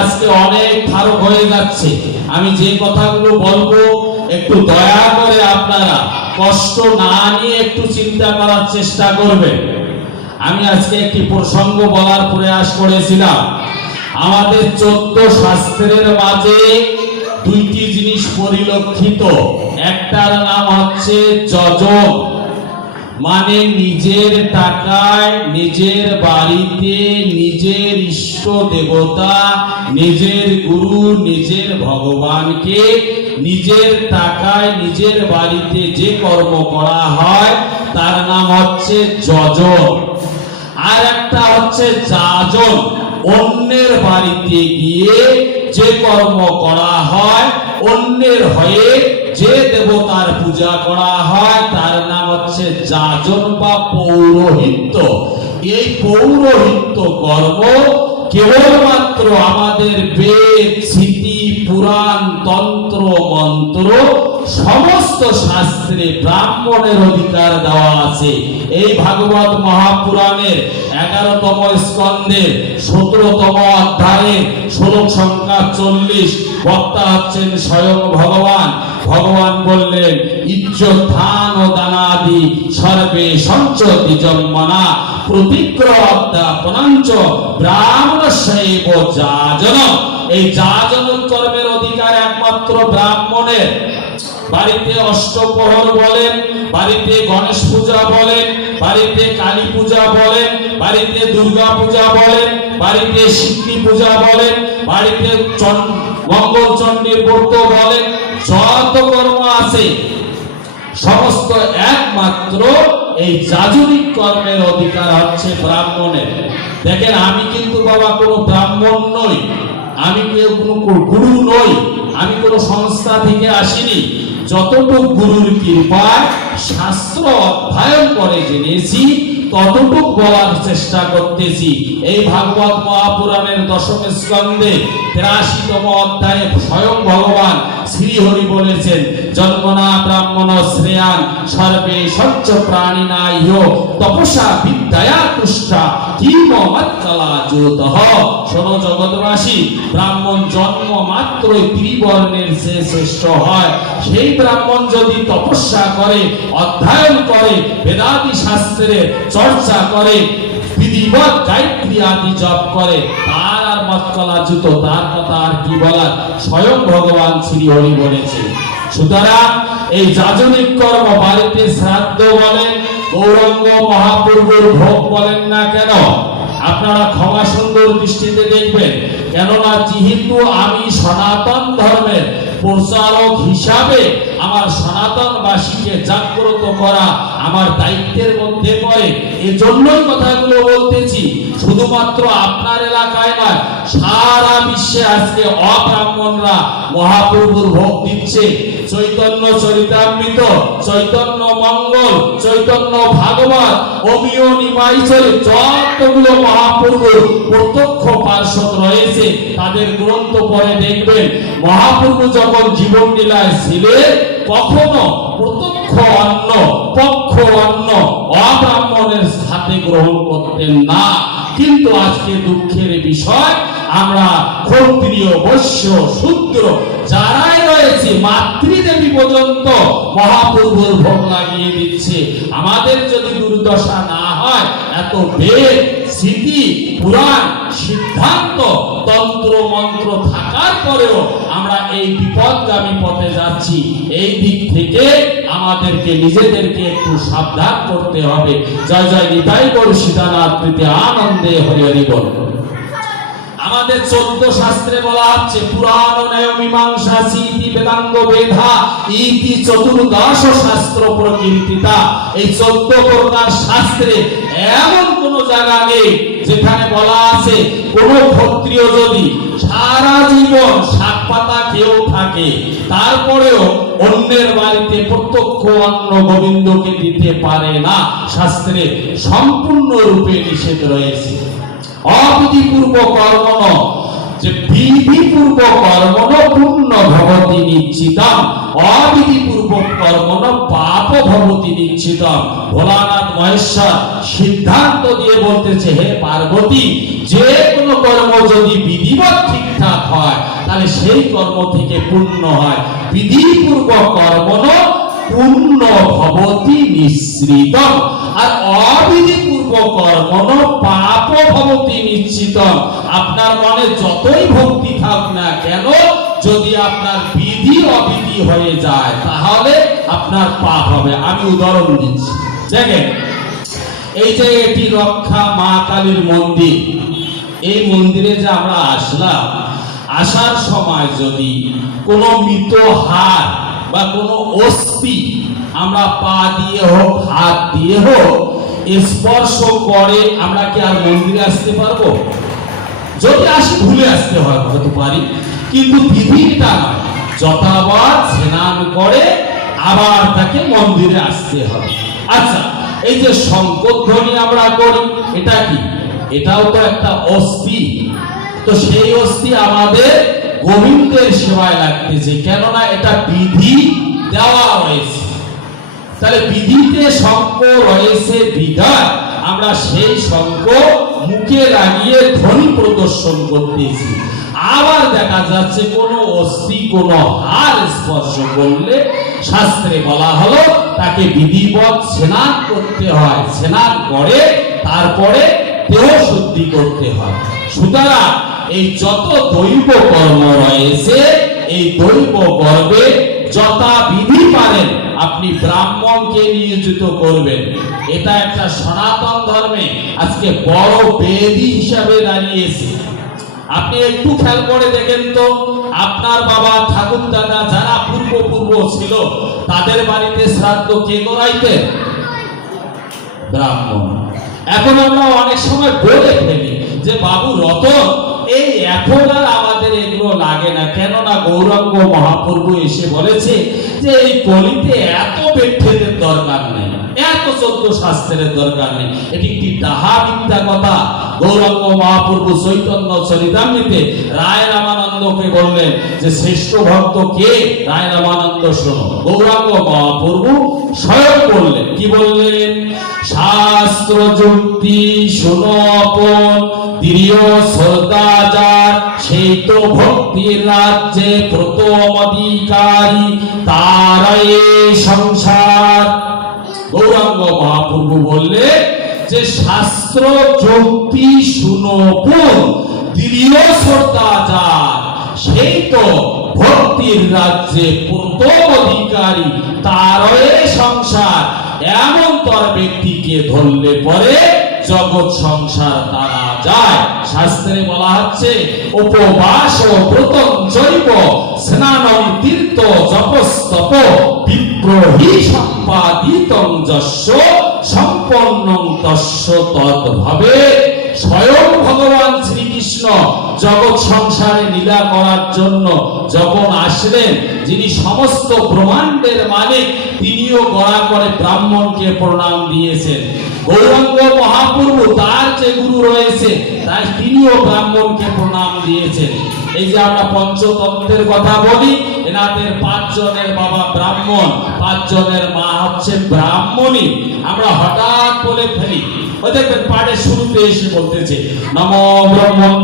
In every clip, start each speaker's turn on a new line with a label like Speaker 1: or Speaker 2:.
Speaker 1: আজকে অনেক ধারক হয়ে যাচ্ছে। আমি যে কথাগুলো বলব, একটু দয়া করে আপনারা কষ্ট না নিয়ে একটু চিন্তা করার চেষ্টা করবেন। আমি আজকে একটি প্রসঙ্গ বলার প্রয়াস করেছিলাম। আমাদের চোদ্দ শাস্ত্রের মাঝে দুইটি জিনিস পরিলক্ষিত। একটার নাম হচ্ছে যজন মানে নিজের টাকায়, নিজের বাড়িতে, নিজের ইষ্ট দেবতা, নিজের গুরু, নিজের ভগবানকে, নিজের টাকায়, নিজের বাড়িতে যে কর্ম করা হয়, তার নাম হচ্ছে যজন। আর একটা হচ্ছে যাজন। অন্যের বাড়িতে গিয়ে যে কর্ম করা হয়, অন্যের হয়ে যে দেবতার পূজা করা হয়, তার নাম হচ্ছে যাজন বা পৌরোহিত্য। এই পৌরোহিত্য কর্ম কেবলমাত্র আমাদের বেদ, স্মৃতি, পুরাণ, তন্ত্র, মন্ত্র সমস্ত শাস্ত্রে ব্রাহ্মণের অধিকার দেওয়া আছে। এই ভাগবত মহাপুরাণের এগারোতম স্কন্ধের সতেরোতম অধ্যায়ে শ্লোক সংখ্যা চল্লিশ বক্তা হচ্ছেন স্বয়ং ভগবান। ভগবান বললেন ইজ্জত ধান ও দানাদি সর্বে সঞ্চতি জন্মনা প্রতিগ্রহত্যা পনাঞ্চ ব্রাহ্মণস্যৈব যাজন এই যাজন অধিকার একমাত্র ব্রাহ্মণের। বাড়িতে অষ্টপ্রহর বলেন, বাড়িতে গণেশ পূজা বলেন, বাড়িতে কালী পূজা বলেন, বাড়িতে দুর্গা পূজা বলেন, বাড়িতে সিদ্ধি পূজা বলেন, বাড়িতে মঙ্গল চণ্ডীর ব্রত বলেন, যত কর্ম আছে, সমস্ত একমাত্র এই যাজনিক কর্মের অধিকার হচ্ছে ব্রাহ্মণের। দেখেন, আমি কিন্তু বাবা কোনো ব্রাহ্মণ নই। আমি কেউ কোনো গুরু নই, আমি কোনো সংস্থা থেকে আসিনি। যতটুকু গুরুর কৃপায় শাস্ত্র অধ্যয়ন করে জেনেছি ততটুকু বলার চেষ্টা করতেছি। এই ভাগবত মহাপুরাণের দশম স্কন্ধে অধ্যায়ে স্বয়ং ভগবান শ্রীহরি বলেছেন জন্মনা ব্রাহ্মণ শ্রেয়ান সর্বে স্বচ্ছ প্রাণিনা ইহ তপসা বিদ্যায়া তুষ্টা ত্রিবর্ণের শ্রেষ্ঠ হয়। সেই ব্রাহ্মণ যদি তপস্যা করে, অধ্যয়ন করে, বেদাদি শাস্ত্রের চর্চা করে বিধিবত গায়ত্রী আদি জপ করে। তার আর মৎকলা জুতো, তার কথা আর কি বলার? স্বয়ং ভগবান শ্রী হরি বলেছে। সুতরাং এই যাজনিক কর্ম বাড়িতে শ্রাদ্ধ বলেন, গৌরঙ্গ মহাপূর্বর ভোগ বলেন না কেন? আপনারা ক্ষমা সুন্দর দৃষ্টিতে দেখবেন, কেননা যেহেতু আমি সনাতন ধর্মের প্রচারক হিসাবে আমার সনাতনবাসীকে জাগ্রত করা আমার দায়িত্বের মধ্যে পড়ে। এজন্যই কথাগুলো বলতেছি, শুধুমাত্র আপনার এলাকায় নয়, সারা বিশ্বে আজকে অব্রাহ্মণরা মহাপ্রভুর ভোগ দিচ্ছে। চৈতন্য চরিতামৃত, চৈতন্য মঙ্গল, চৈতন্য ভাগবত, অমিয় যতগুলো মহাপ্রভুর প্রত্যক্ষ পার্শ্বদ রয়েছে, তাদের গ্রন্থ পড়ে দেখবেন। মহাপ্রভু যখন জীবন লীলায় ছিলেন কখনো প্রত্যক্ষ অন্ন, পক্ষ অন্ন, অব্রাহ্মণের হাতে গ্রহণ করতেন না। কিন্তু আজকে দুঃখের বিষয়, আমরা ক্ষত্রিয়, বৈশ্য, শূদ্র যারাই রয়েছে, মাতৃদেবী পর্যন্ত মহাপ্রভুর ভোগ লাগিয়ে দিচ্ছে। আমাদের যদি দুর্দশা না হয় এত বেদ, স্মৃতি, পুরাণ, সিদ্ধান্ত, তন্ত্র, মন্ত্র থাকার পরেও আমরা এই বিপদগামী পথে যাচ্ছি। এই দিক থেকে আমাদেরকে, নিজেদেরকে একটু সাবধান করতে হবে। জয় জয় নিতাই বল, সীতানাথ আনন্দে হরি হরি বল। আমাদের চোদ্দ শাস্ত্রে বলা হচ্ছে পুরাণ বেদাঙ্গ, বেধা, ইতি, চতুর্দশ শাস্ত্র এই চোদ্দ প্রকার শাস্ত্রে এমন কোন জায়গা নেই যেখানে বলা আছে, কোন ক্ষত্রিয় যদি সারা জীবন শাক পাতা খেয়েও থাকে, তারপরেও অন্যের বাড়িতে প্রত্যক্ষ অন্ন গোবিন্দকে দিতে পারে না, শাস্ত্রে সম্পূর্ণ রূপে নিষেধ রয়েছে। সিদ্ধান্ত দিয়ে বলতেছে, হে পার্বতী, যে কোনো কর্ম যদি বিধিবৎ ঠিকঠাক হয়, তাহলে সেই কর্ম থেকে পূর্ণ হয়। বিধিপূর্বক কর্মণ পূর্ণ ভবতি নিঃসৃত আর অবিধিপূর্ব কর্মণ পাপ ভবতি নিশ্চিত আপনার মনে যতই ভক্তি থাক না কেন, যদি আপনার বিধি অবিধি হয়ে যায়, তাহলে আপনার পাপ হবে। আমি উদাহরণ দিচ্ছি। দেখেন, এই যে এটি রক্ষা মা কালীর মন্দির, এই মন্দিরে যে আমরা আসলাম, আসার সময় যদি কোনো মৃত হাত বা কোনো অস্থি আমরা পা দিয়ে হোক, হাত দিয়ে হোক স্পর্শ করে আমরা কি আর মন্দিরে আসতে পারব? যদি আসি ভুলে আসতে হয় পারি। কিন্তু বিধিটা নয় যথাবাদ স্নান করে আবার তাকে মন্দিরে আসতে হবে। আচ্ছা এই যে শঙ্করধ্বনি আমরা করি, এটা কি? এটাও তো একটা অস্থি। তো সেই অস্থি আমাদের গোবিন্দের সেবায় লাগতেছে। কেননা এটা বিধি দেওয়া হয়েছে। তাহলে বিধিতে শঙ্ক রয়েছে বিধান। আমরা সেই শঙ্ক মুখে লাগিয়ে ধ্বনি প্রদর্শন করতেছি। আবার দেখা যাচ্ছে কোনো অস্থি, কোনো হার স্পর্শ করলে শাস্ত্রে বলা হলো, তাকে বিধিবৎ স্নান করতে হয়। স্নান করে, তারপরে দেহ শুদ্ধি করতে হয়। সুতরাং এই যত দৈব কর্ম রয়েছে, এই দৈব কর্মে যথা বিধি পারেন, আপনি ব্রাহ্মণকে নিয়োজিত করবেন। এটা একটা সনাতন ধর্মে আজকে বড় বেদি হিসাবে দাঁড়িয়েছে। আপনি একটু খেয়াল করে দেখেন তো, আপনার বাবা ঠাকুর দাদা যারা পূর্বপূর্ব ছিল, তাদের বাড়িতে শ্রাদ্ধ কে করাইতেন ব্রাহ্মণ। এখন আমরা অনেক সময় বলে ফেলি যে, বাবু, রতন এই এখন আর আমাদের এগুলো লাগে না। কেননা গৌরাঙ্গ মহাপ্রভু এসে বলেছে যে এই কলিতে এত ব্যক্তিদের দরকার নেই এত চোদ্দ শাস্ত্রের দরকার নেই। এটি একটি ডাহা মিথ্যা কথা। গৌরাঙ্গ মহাপ্রভু চৈতন্য চরিতামৃতে রায় রামানন্দকে বললেন যে, শ্রেষ্ঠ ভক্ত কে? রায় রামানন্দ শোনো। গৌরাঙ্গ মহাপ্রভু স্বয়ং বললেন, কি বললেন? শাস্ত্র যুক্তি শোনো আপন। প্রিয় যার, সেই তো ভক্তির রাজ্যে প্রথম অধিকারী, তারাই সংসার। গৌরাঙ্গ মহাপ্রভু বললে যে শাস্ত্র যুক্তি শুনোপুন দৃঢ় শ্রদ্ধা যার, সেই তো ভক্তির রাজ্যে প্রথম অধিকারী তারয়ে সংসার, এমন তর ব্যক্তিকে ধরলে পরে জগৎ সংসার তারা যায়। শাস্ত্রে বলা হচ্ছে, উপবাস ও ব্রতম জৈব, স্নানম তীর্থ, জপস্তপ বিপ্রহি সম্পাদিতং যস্য সম্পন্নং তস্য তদ্ভাবে স্বয়ং ভগবান শ্রীকৃষ্ণ জগৎ সংসারে লীলা করার জন্য যখন আসলেন, যিনি সমস্ত ব্রহ্মাণ্ডের মালিক, তিনিও গড়া করে ব্রাহ্মণকে প্রণাম দিয়েছেন। গৌরাঙ্গ মহাপ্রভু, তার যে গুরু রয়েছে, তাই তিনিও ব্রাহ্মণকে প্রণাম দিয়েছেন। এই যে আমরা পঞ্চতন্ত্রের কথা বলি, এনাদের পাঁচজনের বাবা ব্রাহ্মণ, পাঁচজনের মা হচ্ছে ব্রাহ্মণী। আমরা হঠাৎ বলে ফেলি দেখবেন পাঠের শুরুতে এসে বলতেছে, নম ব্রহ্মণ্য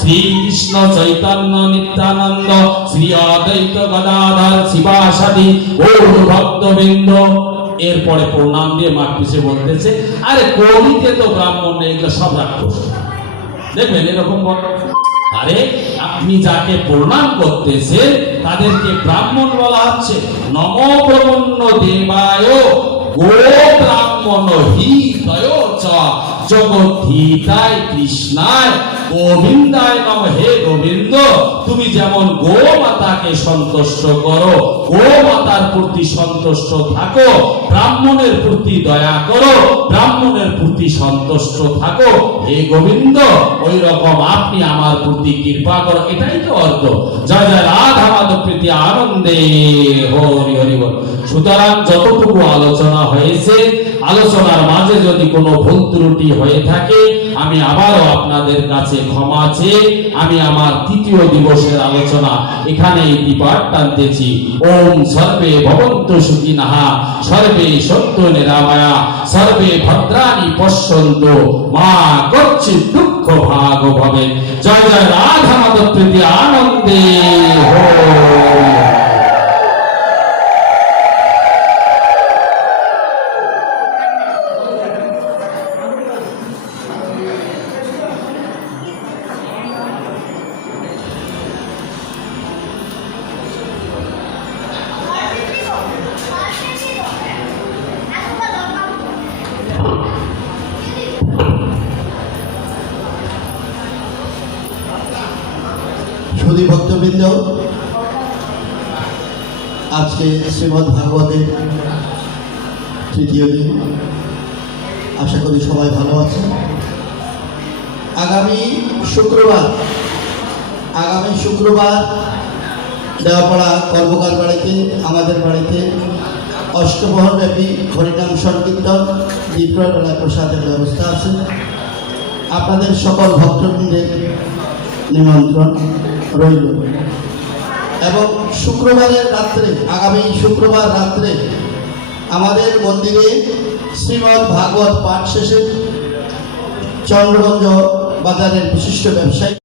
Speaker 1: শ্রীকৃষ্ণ চৈতন্য নিত্যানন্দ, শ্রী অদ্বৈত গদাধর শিবাসাদি গৌর ভক্তবৃন্দ এরপরে প্রণাম দিয়ে মাঠ পিছিয়ে বলতেছে, আরে কলিতে তো ব্রাহ্মণ এগুলো সব রাক্ষস। দেখবেন এরকম বলে। আরে, আপনি যাকে প্রণাম করতেছেন, তাদেরকে ব্রাহ্মণ বলা হচ্ছে। নম দেবায় গো ব্রাহ্মণ হি তয় জগদ্ধিতায় কৃষ্ণায়, গোবিন্দায় নম হে গোবিন্দ। তুমি যেমন সন্তুষ্ট করো প্রতি সন্তুষ্ট থাকো, ব্রাহ্মণের প্রতি দয়া করো, ব্রাহ্মণের প্রতি সন্তুষ্ট থাকো। হে গোবিন্দ ওই রকম আপনি আমার প্রতি কৃপা করো। এটাই তো অর্থ। জয় জয় প্রীতি আনন্দে। হরি হরি বল। সুতরাং যতটুকু আলোচনা হয়েছে, আলোচনার মাঝে যদি কোনো ভুল ত্রুটি হয়ে থাকে, আমি আবারও আপনাদের কাছে ক্ষমা চেয়ে আমি আমার তৃতীয় দিবসের আলোচনা এখানে দীপার টানতেছি ওম সর্বে ভবন্ত সুখিনাহা সর্বে সত্য নিরাময়া, সর্বে ভদ্রাণী পশ্যন্ত, মা করছি দুঃখ ভাগ ভবে জয় জয় রাধা মাধব আনন্দে হোম।
Speaker 2: আজকে শ্রীমৎ ভাগবতের তৃতীয় দিন। আশা করি সবাই ভালো আছে। আগামী শুক্রবার আগামী শুক্রবার দেওয়াপাড়া কর্মকার বাড়িতে, আমাদের বাড়িতে অষ্টপ্রহরব্যাপী হরিনাম সংকীর্তন দ্বীপরা প্রসাদের ব্যবস্থা আছে। আপনাদের সকল ভক্তবৃন্দের নিমন্ত্রণ। রইল। এবং শুক্রবারের রাত্রে, আগামী শুক্রবার রাত্রে আমাদের মন্দিরে শ্রীমৎ ভাগবত পাঠ শেষে চন্দ্রগঞ্জ বাজারের বিশিষ্ট ব্যবসায়ী